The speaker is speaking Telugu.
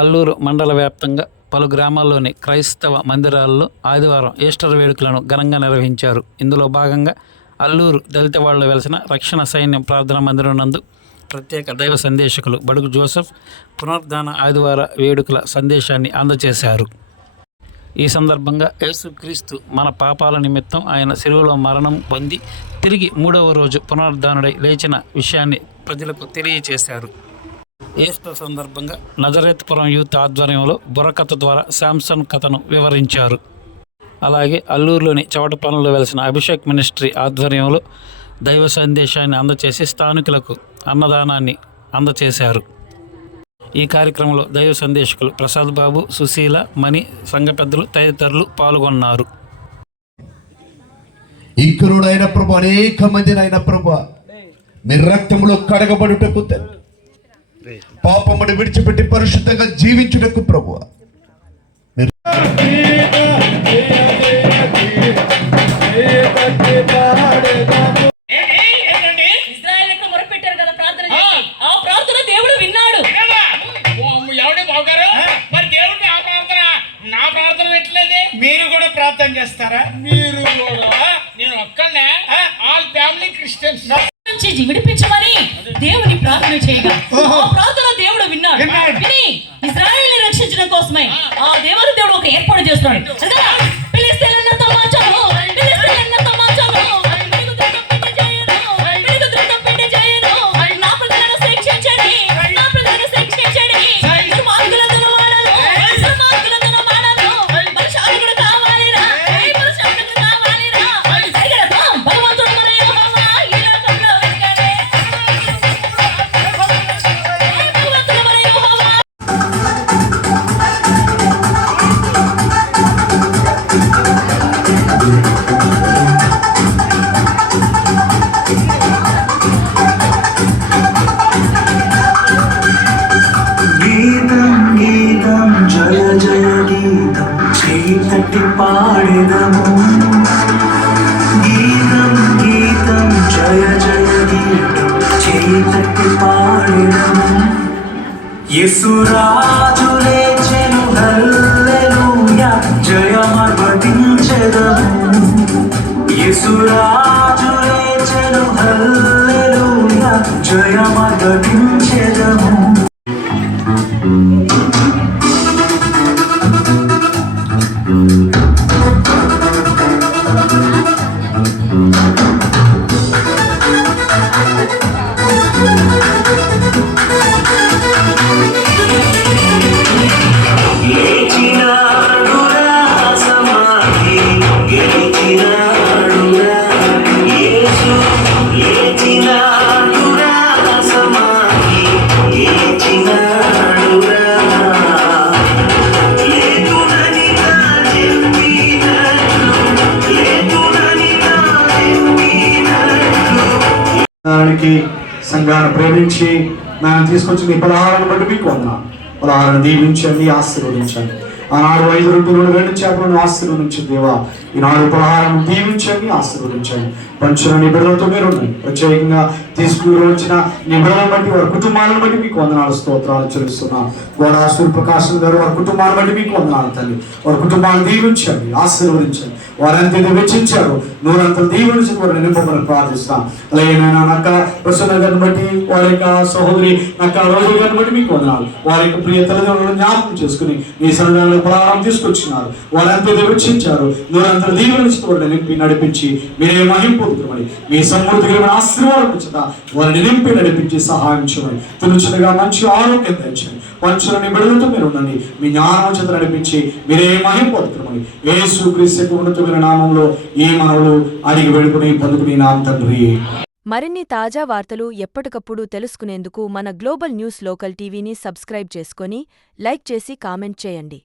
అల్లూరు మండల వ్యాప్తంగా పలు గ్రామాల్లోని క్రైస్తవ మందిరాల్లో ఆదివారం ఈస్టర్ వేడుకలను ఘనంగా నిర్వహించారు. ఇందులో భాగంగా అల్లూరు దళితవాడలో వెలిసిన రక్షణ సైన్యం ప్రార్థనా మందిరం నందు ప్రత్యేక దైవ సందేశకులు బడుగు జోసెఫ్ పునరుద్ధాన ఆదివార వేడుకల సందేశాన్ని అందజేశారు. ఈ సందర్భంగా యేసుక్రీస్తు మన పాపాల నిమిత్తం ఆయన శిలువలో మరణం పొంది తిరిగి 3వ రోజు పునరుద్ధానుడై లేచిన విషయాన్ని ప్రజలకు తెలియచేశారు. ఈస్టర్ సందర్భంగా నజరేత్పురం యూత్ ఆధ్వర్యంలో బుర్రకథ ద్వారా శాంసన్ కథను వివరించారు. అలాగే అల్లూరులోని చవటపల్లిలో వెలిసిన అభిషేక్ మినిస్ట్రీ ఆధ్వర్యంలో దైవ సందేశాన్ని అందచేసి స్థానికులకు అన్నదానాన్ని అందచేశారు. ఈ కార్యక్రమంలో దైవ సందేశకులు ప్రసాద్ బాబు, సుశీల, మణి, సంఘ పెద్దలు తదితరులు పాల్గొన్నారు. ఇంకరుడైన ప్రభు, అనేక మందినైన ప్రభు, మీ రక్తంలో కడగబడుటకు, పాపమును విడిచిపెట్టి పరిశుద్ధంగా జీవించుటకు ప్రభు, మీరు కూడా ప్రార్థన చేస్తారా? మీరు కూడా నేను ఒక్కనే ఆల్ ఫ్యామిలీ క్రిస్టియన్స్ నుంచి విడిపించమని దేవుని ప్రార్థన చేయగా ఆ ప్రార్థన దేవుడు విన్నాడు. విని ఇశ్రాయేలుని రక్షించడం కోసమై ఆ దేవుడు ఒక ఏర్పాటు చేస్తున్నాడు. పాడెదము గీతం గీతం జయ జయ గీతం చేతట్టి పాడెదము. యేసురాజు లేచెను హల్లెలూయా జయమర్వదించెదము. యేసురాజు లేచెను హల్లెలూయా జయమర్వదించెదము. సంఘాన్ని ప్రేమించి నన్ను తీసుకొచ్చిన ఈ పదహారాన్ని బట్టి మీకు వందనాలు. పదహారాన్ని దీవించండి, ఆశీర్వదించండి. ఆనాడు 5 రొట్టెలు 2 చేపలను ఆశీర్వదించండి దేవా. ఈనాడు పలహారం దీవించండి, ఆశీర్వదించండి. పంచిన నిబిడలతో మీరు ఉన్నాయి. ప్రత్యేకంగా తీసుకువచ్చిన నిబిడలను బట్టి వారి కుటుంబాలను బట్టి మీకు వందనాలు, స్తోత్రాలు చెల్లిస్తున్నాం. గోడా సూర్యప్రకాశం గారు వారి కుటుంబాన్ని బట్టి మీకు వందనాలు తల్లి. వారి కుటుంబాన్ని దీవించండి, ఆశీర్వదించండి. వారు ఎంత వెచ్చించారు నూరంతలు దీవించి వారిని నింపమని ప్రార్థిస్తాం. అలాగే నేను నక్క ప్రసన్న గారిని బట్టి, వారి యొక్క సహోదరి నక్క రోజు గారిని బట్టి మీకు వందనాలు. వారి యొక్క ప్రియ తల్లిదండ్రులను జ్ఞాపకం చేసుకుని మీ సంఘంలో పలహారం తీసుకొచ్చినారు. వారు ఎంత వెచ్చించారు నూరంతలు దీవించి వారిని నింపి నడిపించి మీరే మహింపొందుతామని, మీ సమృద్ధిగా ఆశీర్వాదం చేత వారిని నింపి నడిపించి సహాయం చేయమని, తులుచులుగా మంచి ఆరోగ్యం తెచ్చండి. పంచుల నిబిడలతో మీరు ఉండండి. మీ జ్ఞానం చేత నడిపించి మీరే మహింపొందుతామని యేసుక్రీస్తు ఉన్నతమైన నామంలో ఈ మనవులు అడిగి వేడుకుని పొందుకుని నామ తండ్రి. మరిన్ని తాజా వార్తలు ఎప్పటికప్పుడు తెలుసుకునేందుకు మన గ్లోబల్ న్యూస్ లోకల్ టీవీని సబ్స్క్రైబ్ చేసుకొని లైక్ చేసి కామెంట్ చేయండి.